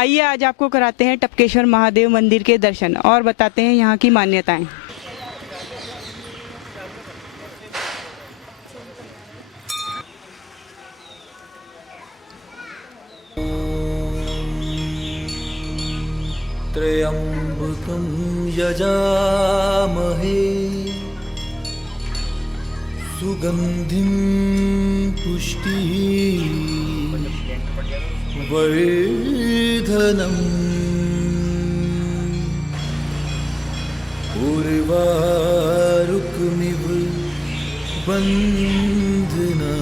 आइए आज आपको कराते हैं टपकेश्वर महादेव मंदिर के दर्शन और बताते हैं यहाँ की मान्यताएं। त्र्यंबकं यजामहे सुगंधिं पुष्टिवर्धनम् उर्वारुकमिव बन्धना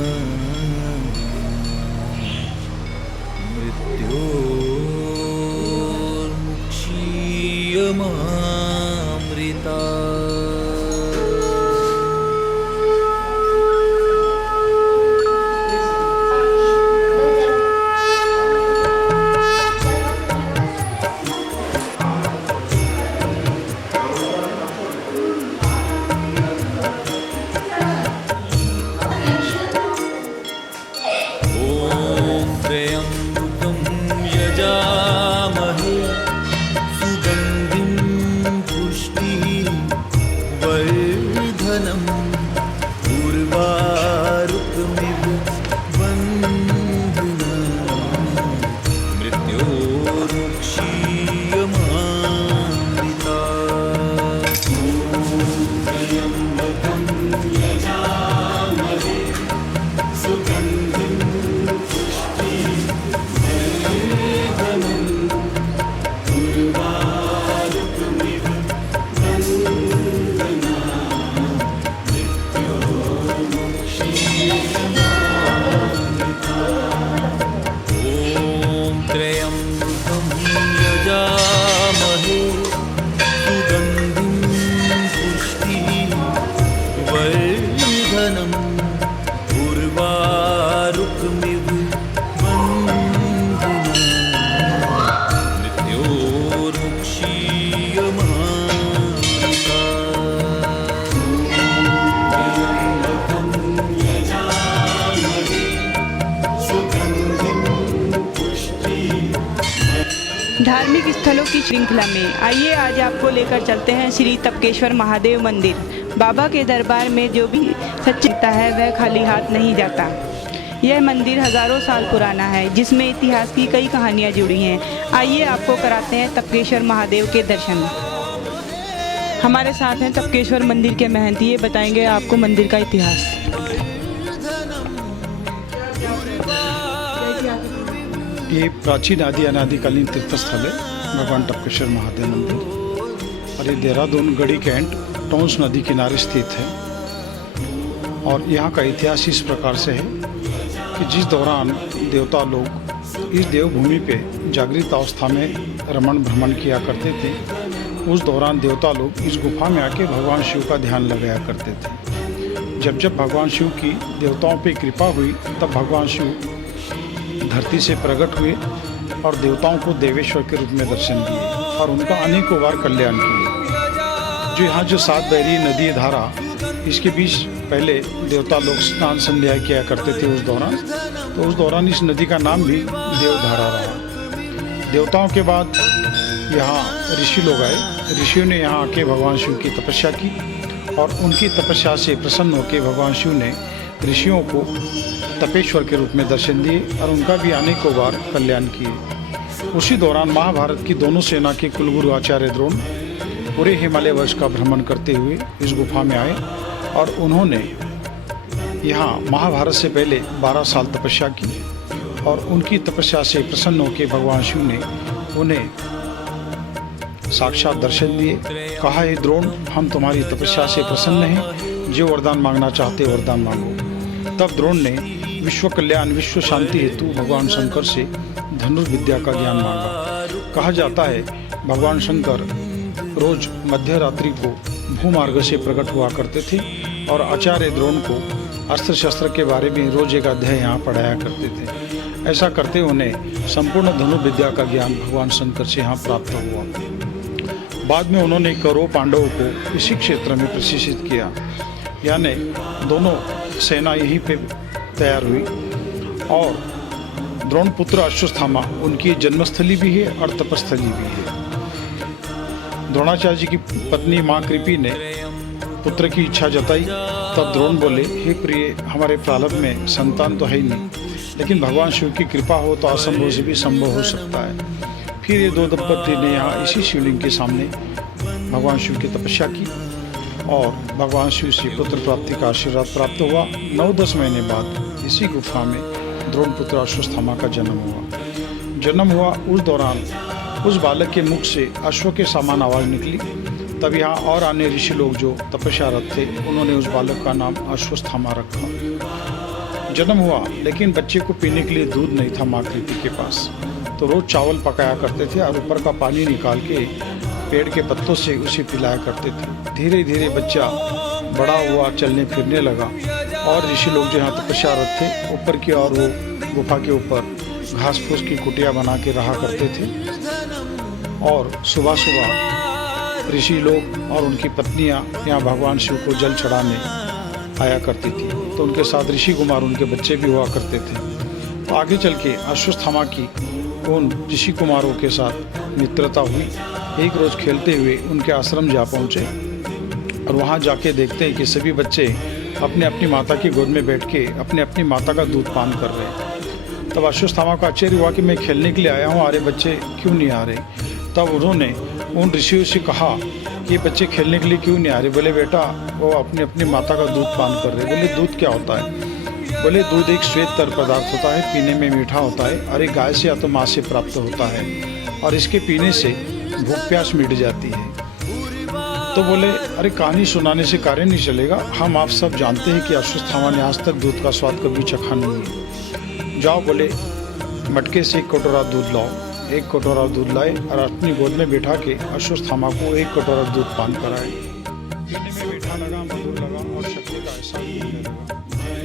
मृत्योर्मुक्षीयमामृता। धार्मिक स्थलों की श्रृंखला में आइए आज आपको लेकर चलते हैं श्री टपकेश्वर महादेव मंदिर। बाबा के दरबार में जो भी सच्चा है वह खाली हाथ नहीं जाता। यह मंदिर हजारों साल पुराना है जिसमें इतिहास की कई कहानियां जुड़ी हैं। आइए आपको कराते हैं टपकेश्वर महादेव के दर्शन। हमारे साथ हैं टपकेश्वर मंदिर के महंत, ये बताएंगे आपको मंदिर का इतिहास। ये प्राचीन आदि अनादिकालीन तीर्थस्थल है भगवान टपकेश्वर महादेव मंदिर, और ये देहरादून गढ़ी कैंट टोंस नदी किनारे स्थित है। और यहाँ का इतिहास इस प्रकार से है कि जिस दौरान देवता लोग इस देवभूमि पे जागृत अवस्था में रमण भ्रमण किया करते थे, उस दौरान देवता लोग इस गुफा में आके भगवान शिव का ध्यान लगाया करते थे। जब जब भगवान शिव की देवताओं पे कृपा हुई तब भगवान शिव धरती से प्रकट हुए और देवताओं को देवेश्वर के रूप में दर्शन दिए और उनका अनेकों बार कल्याण किए। जो यहाँ जो 7 बहरी नदी धारा, इसके बीच पहले देवता लोग स्नान संध्या किया करते थे उस दौरान इस नदी का नाम भी देवधारा रहा। देवताओं के बाद यहाँ ऋषि लोग आए। ऋषियों ने यहाँ आके भगवान शिव की तपस्या की और उनकी तपस्या से प्रसन्न होकर भगवान शिव ने ऋषियों को तपेश्वर के रूप में दर्शन दिए और उनका भी अनेकों बार कल्याण किए। उसी दौरान महाभारत की दोनों सेना के कुलगुरु आचार्य द्रोण पूरे हिमालय वर्ष का भ्रमण करते हुए इस गुफा में आए और उन्होंने यहाँ महाभारत से पहले 12 साल तपस्या की और उनकी तपस्या से प्रसन्न होकर भगवान शिव ने उन्हें साक्षात दर्शन दिए। कहा, हे द्रोण, हम तुम्हारी तपस्या से प्रसन्न हैं, जो वरदान मांगना चाहते वरदान मांगो। तब द्रोण ने विश्व कल्याण विश्व शांति हेतु भगवान शंकर से धनुर्विद्या का ज्ञान मांगा। कहा जाता है भगवान शंकर रोज मध्य रात्रि को भूमार्ग से प्रकट हुआ करते थे और आचार्य द्रोण को अस्त्र शस्त्र के बारे में रोज एक अध्याय यहाँ पढ़ाया करते थे। ऐसा करते उन्हें संपूर्ण धनुर्विद्या का ज्ञान भगवान शंकर से यहाँ प्राप्त हुआ। बाद में उन्होंने कौरव पांडवों को इसी क्षेत्र में प्रशिक्षित किया, यानी दोनों सेना यहीं पे तैयार हुई और द्रोणपुत्र अश्वत्थामा उनकी जन्मस्थली भी है और तपस्थली भी है। द्रोणाचार्य जी की पत्नी माँ कृपी ने पुत्र की इच्छा जताई, तब द्रोण बोले, हे प्रिय, हमारे प्रारब्ध में संतान तो है ही नहीं, लेकिन भगवान शिव की कृपा हो तो असंभव से भी संभव हो सकता है। फिर ये दो दंपति ने यहाँ इसी शिवलिंग के सामने भगवान शिव की तपस्या की और भगवान शिव से पुत्र प्राप्ति का आशीर्वाद प्राप्त हुआ। 9-10 महीने बाद इसी गुफा में द्रोणपुत्र अश्वत्थामा का जन्म हुआ। उस दौरान उस बालक के मुख से अश्व के समान आवाज़ निकली। तब यहाँ और अन्य ऋषि लोग जो तपस्यारत थे, उन्होंने उस बालक का नाम अश्वत्थामा रखा। जन्म हुआ, लेकिन बच्चे को पीने के लिए दूध नहीं था माँ कृति के पास, तो रोज़ चावल पकाया करते थे और ऊपर का पानी निकाल के पेड़ के पत्तों से उसे पिलाया करते थे। धीरे धीरे बच्चा बड़ा हुआ, चलने फिरने लगा और ऋषि लोग जो यहाँ तपस्यारत थे, ऊपर की ओर वो गुफा के ऊपर घास फूस की कुटिया बना के रहा करते थे और सुबह सुबह ऋषि लोग और उनकी पत्नियाँ यहाँ भगवान शिव को जल चढ़ाने आया करती थी। तो उनके साथ ऋषि कुमार, उनके बच्चे भी हुआ करते थे। तो आगे चल के अश्वत्थामा की उन ऋषि कुमारों के साथ मित्रता हुई। एक रोज़ खेलते हुए उनके आश्रम जा पहुँचे और वहाँ जाके देखते हैं कि सभी बच्चे अपने अपनी माता की गोद में बैठ के अपने अपनी माता का दूध पान कर रहे हैं। तब अश्वत्थामा को आश्चर्य हुआ कि मैं खेलने के लिए आया हूँ, अरे बच्चे क्यों नहीं आ रहे। तब उन्होंने उन ऋषियों से कहा कि ये बच्चे खेलने के लिए क्यों नहीं आ रहे। बोले, बेटा वो अपनी अपनी माता का दूध पान कर रहे। बोले, दूध क्या होता है। बोले, दूध एक श्वेत तर पदार्थ होता है, पीने में मीठा होता है और एक गाय से या तो माँ से प्राप्त होता है और इसके पीने से भूख प्यास मिट जाती है। तो बोले, अरे कहानी सुनाने से कार्य नहीं चलेगा, हम आप सब जानते हैं कि अश्वत्थामा ने आज तक दूध का स्वाद कभी चखा नहीं है। जाओ, बोले मटके से 1 कटोरा दूध लाओ। 1 कटोरा दूध लाए और अपनी गोद में बैठा के अश्वत्थामा को 1 कटोरा दूध पान कराए। पीने में मीठा लगा, मधुर लगा और शक्ति का एहसास होने लगा।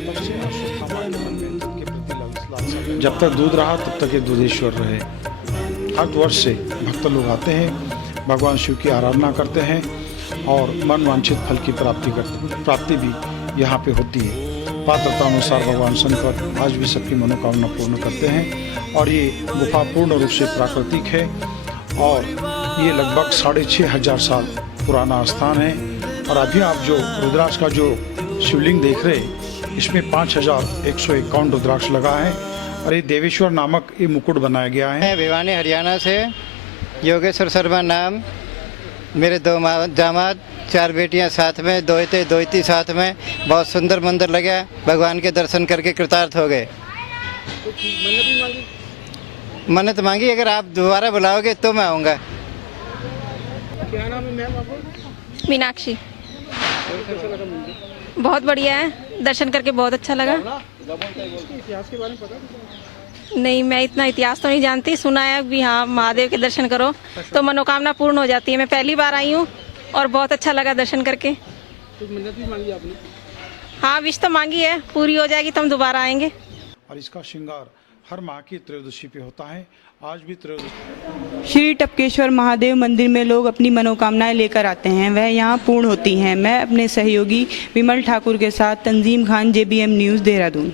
तब से अश्वत्थामा के मन में दूध के प्रति लालसा। जब तक दूध रहा तब तक ये दूधेश्वर रहे। हर वर्ष से भक्त लोग आते हैं, भगवान शिव की आराधना करते हैं और मन वांछित फल की प्राप्ति भी यहाँ पे होती है। पात्रता अनुसार भगवान शंकर आज भी सबकी मनोकामना पूर्ण करते हैं और ये गुफा पूर्ण रूप से प्राकृतिक है और ये लगभग 6500 साल पुराना स्थान है। और अभी आप जो रुद्राक्ष का जो शिवलिंग देख रहे हैं, इसमें 5151 रुद्राक्ष लगा है और ये देवेश्वर नामक ये मुकुट बनाया गया है। मैं भिवानी हरियाणा से योगेश्वर शर्मा नाम, मेरे 2 दामाद, 4 बेटियां साथ में, दोती साथ में। बहुत सुंदर मंदिर लगा, भगवान के दर्शन करके कृतार्थ हो गए। मन्नत मांगी, अगर आप दोबारा बुलाओगे तो मैं आऊँगा। क्या नाम है मैम आपको? मीनाक्षी। बहुत बढ़िया है, दर्शन करके बहुत अच्छा लगा। इतिहास के बारे में पता? नहीं, मैं इतना इतिहास तो नहीं जानती, सुना है भी हाँ महादेव के दर्शन करो तो मनोकामना पूर्ण हो जाती है। मैं पहली बार आई हूँ और बहुत अच्छा लगा दर्शन करके। तो मन्नत भी मांगी आपने? हाँ, विश तो मांगी है, पूरी हो जाएगी तो हम दोबारा आएंगे। और इसका श्रृंगार हर माह की त्रयोदशी पे होता है। आज भी त्रयोदशी। श्री टपकेश्वर महादेव मंदिर में लोग अपनी मनोकामनाएं लेकर आते हैं, वह यहाँ पूर्ण होती हैं। मैं अपने सहयोगी विमल ठाकुर के साथ तंजीम खान, JBM न्यूज़, देहरादून।